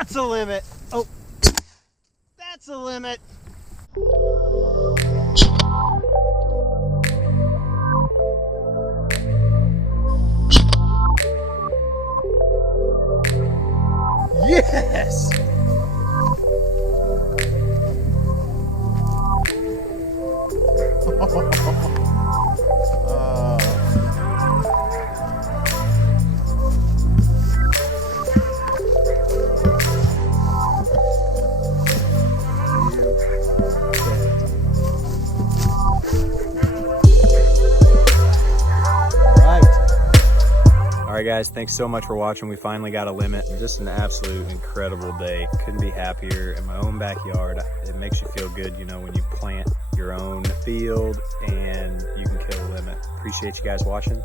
That's a limit. Oh, that's a limit. Yes! All right, guys, thanks so much for watching. We finally got a limit. Just an absolute incredible day. Couldn't be happier in my own backyard. It makes you feel good, you know, when you plant your own field and you can kill a limit. Appreciate you guys watching.